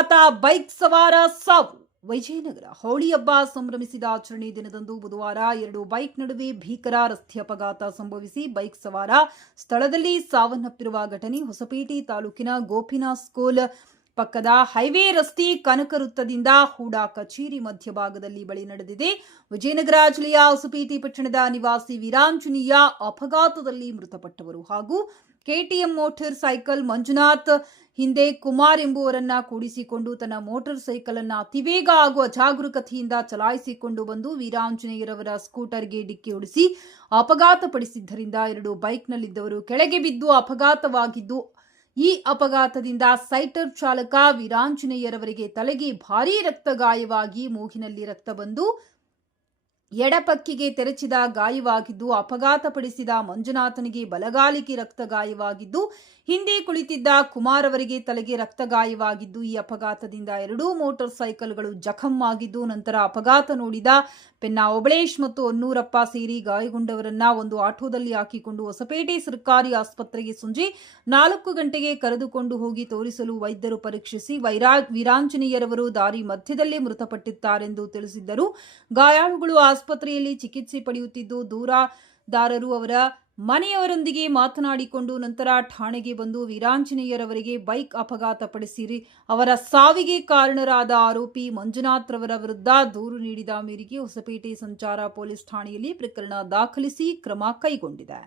ಅಪಘಾತ, ಬೈಕ್ ಸವಾರ ಸಾವು. ವಿಜಯನಗರ ಹೋಳಿ ಹಬ್ಬ ಸಂಭ್ರಮಿಸಿದ ಆಚರಣೆ ದಿನದಂದು ಬುಧವಾರ 2 ಬೈಕ್ ನಡುವೆ ಭೀಕರ ರಸ್ತೆ ಅಪಘಾತ ಸಂಭವಿಸಿ ಬೈಕ್ ಸವಾರ ಸ್ಥಳದಲ್ಲಿ ಸಾವನ್ನಪ್ಪಿರುವ ಘಟನೆ ಹೊಸಪೇಟೆ ತಾಲೂಕಿನ ಗೋಪಿನಾಥ್ ಸ್ಕೂಲ್ ಪಕ್ಕದ ಹೈವೇ ರಸ್ತೆ ಕನಕ ವೃತ್ತದಿಂದ ಹೂಡಾ ಕಚೇರಿ ಮಧ್ಯಭಾಗದಲ್ಲಿ ಬಳಿ ನಡೆದಿದೆ. ವಿಜಯನಗರ ಜಿಲ್ಲೆಯ ಹೊಸಪೇಟೆ ಪಟ್ಟಣದ ನಿವಾಸಿ ವೀರಾಂಜನೇಯ ಅಪಘಾತದಲ್ಲಿ ಮೃತಪಟ್ಟವರು ಹಾಗೂ ಕೆಟಿಎಂ ಮೋಟಾರ್ ಸೈಕಲ್ ಮಂಜುನಾಥ್ ಹಿಂದೆ ಕುಮಾರ್ ಎಂಬುವರನ್ನ ಕೂಡಿಸಿಕೊಂಡು ತನ್ನ ಮೋಟಾರ್ ಸೈಕಲ್ ಅನ್ನು ಅತಿವೇಗ ಹಾಗೂ ಅಜಾಗರೂಕತೆಯಿಂದ ಚಲಾಯಿಸಿಕೊಂಡು ಬಂದು ವೀರಾಂಜನೇಯರವರ ಸ್ಕೂಟರ್ಗೆ ಡಿಕ್ಕಿ ಹೊಡೆಸಿ ಅಪಘಾತಪಡಿಸಿದ್ದರಿಂದ 2 ಬೈಕ್ನಲ್ಲಿದ್ದವರು ಕೆಳಗೆ ಬಿದ್ದು ಅಪಘಾತವಾಗಿದ್ದು, ಈ ಅಪಘಾತದಿಂದ ಸೈಟರ್ ಚಾಲಕ ವೀರಾಂಜನೇಯರವರಿಗೆ ತಲೆಗೆ ಭಾರೀ ರಕ್ತಗಾಯವಾಗಿ ಮೂಗಿನಲ್ಲಿ ರಕ್ತ ಬಂದು ಎಡಪಕ್ಕಿಗೆ ತೆರಚಿದ ಗಾಯವಾಗಿದ್ದು, ಅಪಘಾತಪಡಿಸಿದ ಮಂಜುನಾಥನಿಗೆ ಬಲಗಾಲಿಗೆ ರಕ್ತಗಾಯವಾಗಿದ್ದು, ಹಿಂದೆ ಕುಳಿತಿದ್ದ ಕುಮಾರ್ ಅವರಿಗೆ ತಲೆಗೆ ರಕ್ತಗಾಯವಾಗಿದ್ದು, ಈ ಅಪಘಾತದಿಂದ 2 ಮೋಟಾರ್ ಸೈಕಲ್ಗಳು ಜಖಂ ಆಗಿದ್ದು, ನಂತರ ಅಪಘಾತ ನೋಡಿದ ಪೆನ್ನಾ ಓಬಳೇಶ್ ಮತ್ತು ಹೊನ್ನೂರಪ್ಪ ಸೇರಿ ಗಾಯಗೊಂಡವರನ್ನ ಒಂದು ಆಟೋದಲ್ಲಿ ಹಾಕಿಕೊಂಡು ಹೊಸಪೇಟೆ ಸರ್ಕಾರಿ ಆಸ್ಪತ್ರೆಗೆ ಸಂಜೆ 4 ಗಂಟೆಗೆ ಕರೆದುಕೊಂಡು ಹೋಗಿ ತೋರಿಸಲು ವೈದ್ಯರು ಪರೀಕ್ಷಿಸಿ ವೀರಾಂಜನೇಯರವರು ದಾರಿ ಮಧ್ಯದಲ್ಲೇ ಮೃತಪಟ್ಟಿದ್ದಾರೆಂದು ತಿಳಿಸಿದ್ದರು. ಗಾಯಾಳುಗಳು ಆಸ್ಪತ್ರೆಯಲ್ಲಿ ಚಿಕಿತ್ಸೆ ಪಡೆಯುತ್ತಿದ್ದು, ದೂರದಾರರು ಅವರ ಮನೆಯವರೊಂದಿಗೆ ಮಾತನಾಡಿಕೊಂಡು ನಂತರ ಠಾಣೆಗೆ ಬಂದು ವೀರಾಂಜನೇಯರವರಿಗೆ ಬೈಕ್ ಅಪಘಾತಪಡಿಸಿ ಅವರ ಸಾವಿಗೆ ಕಾರಣರಾದ ಆರೋಪಿ ಮಂಜುನಾಥ್ ರವರ ವಿರುದ್ಧ ದೂರು ನೀಡಿದ ಮೇರೆಗೆ ಹೊಸಪೇಟೆ ಸಂಚಾರ ಪೊಲೀಸ್ ಠಾಣೆಯಲ್ಲಿ ಪ್ರಕರಣ ದಾಖಲಿಸಿ ಕ್ರಮ ಕೈಗೊಂಡಿದೆ.